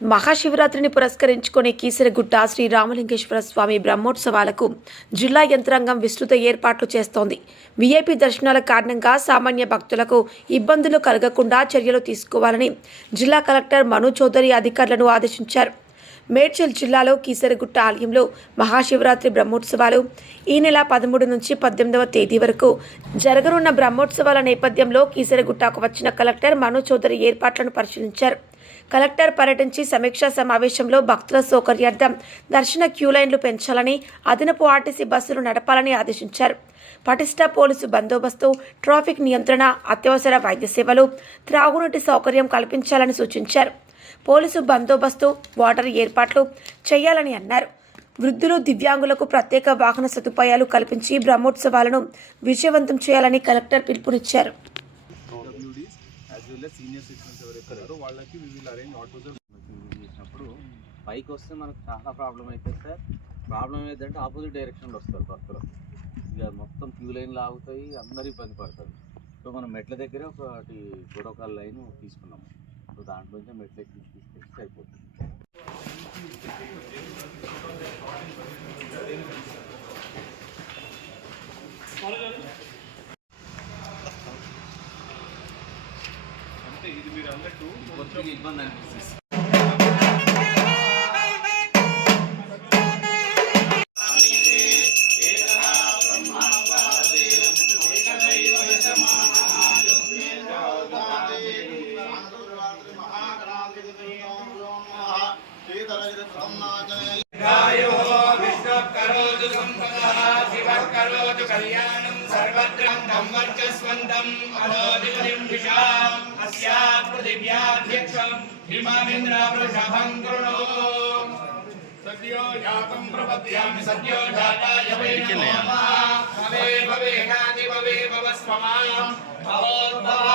మహాశివరాత్రిని పురస్కరించుకుని కీసరగుట్ట శ్రీ రామలింగేశ్వర స్వామి బ్రహ్మోత్సవాలకు జిల్లా యంత్రాంగం విస్తృత ఏర్పాట్లు చేస్తోంది. వీఐపీ దర్శనాల కారణంగా సామాన్య భక్తులకు ఇబ్బందులు కలగకుండా చర్యలు తీసుకోవాలని జిల్లా కలెక్టర్ మను చౌదరి అధికారులను ఆదేశించారు. మేడ్చల్ జిల్లాలో కీసరగుట్ట ఆలయంలో మహాశివరాత్రి బ్రహ్మోత్సవాలు ఈ నెల 13 నుంచి 18వ తేదీ వరకు జరగనున్న బ్రహ్మోత్సవాల నేపథ్యంలో కీసరగుట్టకు వచ్చిన కలెక్టర్ మను చౌదరి ఏర్పాట్లను పరిశీలించారు. కలెక్టర్ పర్యటించి సమీక్షా సమావేశంలో భక్తుల సౌకర్యార్థం దర్శన క్యూలైన్లు పెంచాలని, అదనపు ఆర్టీసీ బస్సులు నడపాలని ఆదేశించారు. పటిష్ట పోలీసు బందోబస్తు, ట్రాఫిక్ నియంత్రణ, అత్యవసర వైద్య సేవలు, త్రాగునీటి సౌకర్యం కల్పించాలని సూచించారు. పోలీసు బందోబస్తు, వాటర్ ఏర్పాట్లు చేయాలని అన్నారు. వృద్ధులు, దివ్యాంగులకు ప్రత్యేక వాహన సదుపాయాలు కల్పించి బ్రహ్మోత్సవాలను విజయవంతం చేయాలని కలెక్టర్ పిలుపునిచ్చారు. వాళ్ళకి చేసినప్పుడు పైకి వస్తే మనకు చాలా ప్రాబ్లం అవుతుంది సార్. ప్రాబ్లం ఏంటంటే ఆపోజిట్ డైరెక్షన్లో వస్తారు భక్తులు, ఇక మొత్తం క్యూ లైన్లు ఆగుతాయి, అందరూ ఇబ్బంది పడతారు. సో మనం మెట్ల దగ్గరే ఒకటి గొడవకాల లైన్ తీసుకున్నాము. సో దాంట్లోంచి మెట్ల తీసుకొచ్చి సరిపోతుంది. ఇది మీరు అన్నట్టు కొంచెం ఇబ్బంది అనిపిస్తుంది. కళ్యాణం సర్వత్రం వర్చస్వంతం అధోదిం విషాం అస్యా పృథివ్యాధ్యక్షం హిమామింద్ర వృషభం కృణో సద్యో జాతం ప్రపద్యామి సద్యో జాతాయ వై నమః భవే భవే నాది భవే భవస్వమాం భవోద్భవ